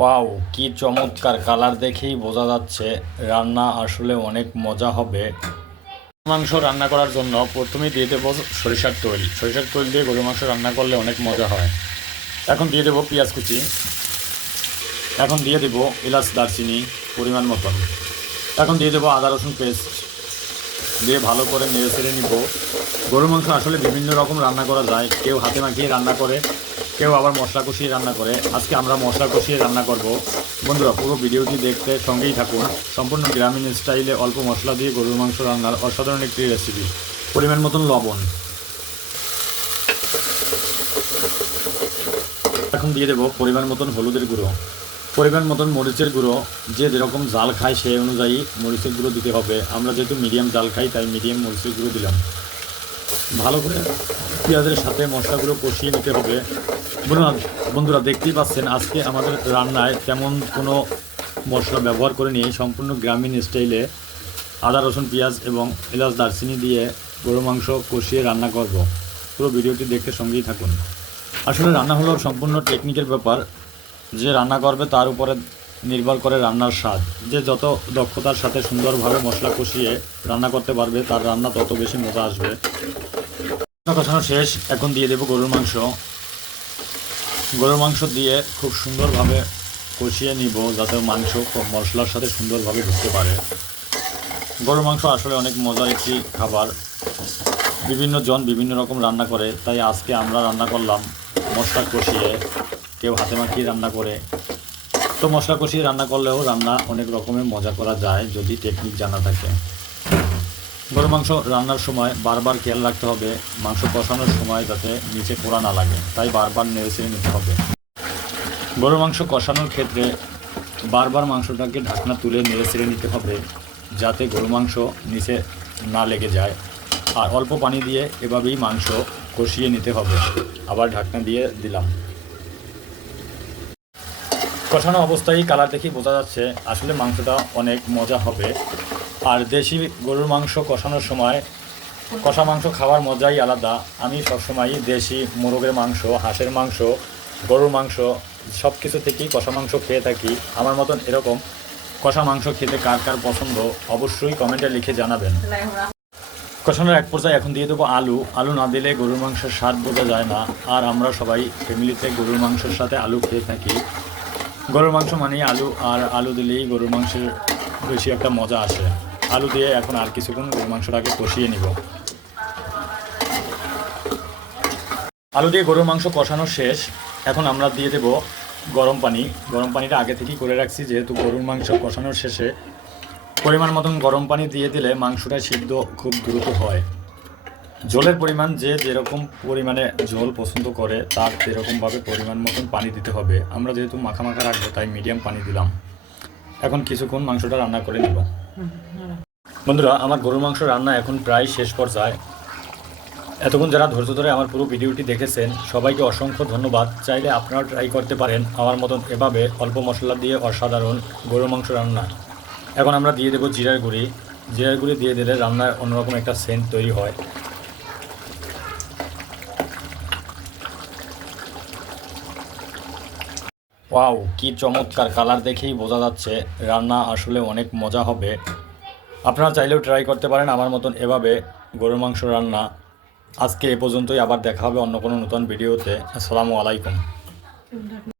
Wow, কি চমৎকার colour দেখেই বোঝা যাচ্ছে রান্না আসলে অনেক মজা হবে। মাংস রান্না করার জন্য প্রথমেই দিয়ে দেবো সরিষার তেল। সরিষার তেল দিয়ে গরুর মাংস রান্না করলে অনেক মজা হয়। এখন দিয়ে দেবো পেঁয়াজ কুচি। এখন দিয়ে দেবো এলাচ দারচিনি পরিমাণ মতন। এখন দিয়ে দেবো আদা রসুন পেস্ট দিয়ে ভালো করে নেড়ে চেড়ে নিব। গরুর মাংস আসলে বিভিন্ন রকম রান্না করা যায়, কেউ হাতে মাখিয়ে রান্না করে, কেউ আবার মশলা কষিয়ে রান্না করে। আজকে আমরা মশলা কষিয়ে রান্না করব। বন্ধুরা, পুরো ভিডিওটি দেখতে সঙ্গেই থাকুন। সম্পূর্ণ গ্রামীণ স্টাইলে অল্প মশলা দিয়ে গরুর মাংস রান্নার অসাধারণ একটি রেসিপি। পরিমাণ মতন লবণ। এখন দিয়ে দেবো পরিমাণ মতন হলুদের গুঁড়ো, পরিমাণ মতন মরিচের গুঁড়ো। যে যেরকম জাল খায় সেই অনুযায়ী মরিচের গুঁড়ো দিতে হবে। আমরা যেহেতু মিডিয়াম জাল খাই তাই মিডিয়াম মরিচের গুঁড়ো দিলাম। ভালো করে পেঁয়াজের সাথে মশলাগুলো কষিয়ে নিতে হবে। বন্ধুরা দেখতেই পাচ্ছেন আজকে আমাদের রান্নায় তেমন কোনো মশলা ব্যবহার করে নিয়ে সম্পূর্ণ গ্রামীণ স্টাইলে আদা রসুন পেঁয়াজ এবং এলাচ দারচিনি দিয়ে গরু মাংস কষিয়ে রান্না করব। পুরো ভিডিওটি দেখতে সঙ্গেই থাকুন। আসলে রান্না হলো সম্পূর্ণ টেকনিকের ব্যাপার। যে রান্না করবে তার উপরে নির্ভর করে রান্নার স্বাদ। যে যত দক্ষতার সাথে সুন্দরভাবে মশলা কষিয়ে রান্না করতে পারবে তার রান্না তত বেশি মজা আসবে। কষানো শেষ। এখন দিয়ে দেবো গরুর মাংস। গরুর মাংস দিয়ে খুব সুন্দরভাবে কষিয়ে নিব যাতে মাংস মশলার সাথে সুন্দরভাবে ঢুকতে পারে। গরুর মাংস আসলে অনেক মজার একটি খাবার। বিভিন্ন জন বিভিন্ন রকম রান্না করে, তাই আজকে আমরা রান্না করলাম মশলা কষিয়ে। কেউ হাতে মাখিয়ে রান্না করে। তো মশলা কষিয়ে রান্না করলেও রান্না অনেক রকমের মজা করা যায় যদি টেকনিক জানা থাকে। গরু মাংস রান্নার সময় বারবার খেয়াল রাখতে হবে মাংস কষানোর সময় যাতে নিচে পোড়া না লাগে, তাই বারবার নেড়ে চেড়ে নিতে হবে। গরু মাংস কষানোর ক্ষেত্রে বারবার মাংসটাকে ঢাকনা তুলে নেড়ে চেড়ে নিতে হবে যাতে গরু মাংস নিচে না লেগে যায়। আর অল্প পানি দিয়ে এভাবেই মাংস কষিয়ে নিতে হবে। আবার ঢাকনা দিয়ে দিলাম। কষানো অবস্থায় কালার দেখেই বোঝা যাচ্ছে আসলে মাংসটা অনেক মজা হবে। আর দেশি গরুর মাংস কষানোর সময় কষা মাংস খাওয়ার মজাই আলাদা। আমি সবসময়ই দেশি মোরগের মাংস, হাঁসের মাংস, গরুর মাংস সব কিছু থেকেই কষা মাংস খেয়ে থাকি। আমার মতন এরকম কষা মাংস খেতে কার কার পছন্দ অবশ্যই কমেন্টে লিখে জানাবেন। কষানোর এক পর্যায়ে এখন দিয়ে দেবো আলু। আলু না দিলে গরুর মাংসের স্বাদ বোঝা যায় না। আর আমরা সবাই ফ্যামিলিতে গরুর মাংসের সাথে আলু খেয়ে থাকি। গরুর মাংস মানেই আলু, আর আলু দিলেই গরুর মাংসের বেশি একটা মজা আসে। আলু দিয়ে এখন আর কিছুক্ষণ গরুর মাংসটাকে কষিয়ে নিব। আলু দিয়ে গরুর মাংস কষানো শেষ। এখন আমরা দিয়ে দেব গরম পানি। গরম পানিটা আগে থেকেই করে রাখছি, যেহেতু গরুর মাংস কষানোর শেষে পরিমাণ মতন গরম পানি দিয়ে দিলে মাংসটা সিদ্ধ খুব দ্রুত হয়। ঝোলের পরিমাণ যে যেরকম পরিমাণে ঝোল পছন্দ করে তার সেরকমভাবে পরিমাণ মতন পানি দিতে হবে। আমরা যেহেতু মাখা মাখা রাখবো তাই মিডিয়াম পানি দিলাম। এখন কিছুক্ষণ মাংসটা রান্না করে নেব। বন্ধুরা, আমার গরুর মাংস রান্না এখন প্রায় শেষ পর্যায়ে। এতক্ষণ যারা ধৈর্য ধরে আমার পুরো ভিডিওটি দেখেছেন সবাইকে অসংখ্য ধন্যবাদ। চাইলে আপনারাও ট্রাই করতে পারেন আমার মতন এভাবে অল্প মশলা দিয়ে অসাধারণ গরুর মাংস রান্না। এখন আমরা দিয়ে দেবো জিরার গুঁড়ি। জিরার গুঁড়ি দিয়ে দিলে রান্নার অন্যরকম একটা সেন্ট তৈরি হয়। ওয়াও, কি চমৎকার কালার দেখেই বোঝা যাচ্ছে রান্না আসলে অনেক মজা হবে। আপনারা চাইলেও ট্রাই করতে পারেন আমার মতন এভাবে গরুর মাংস রান্না। আজকে এ পর্যন্তই, আবার দেখা হবে অন্য কোনো নতুন ভিডিওতে। আসসালামু আলাইকুম।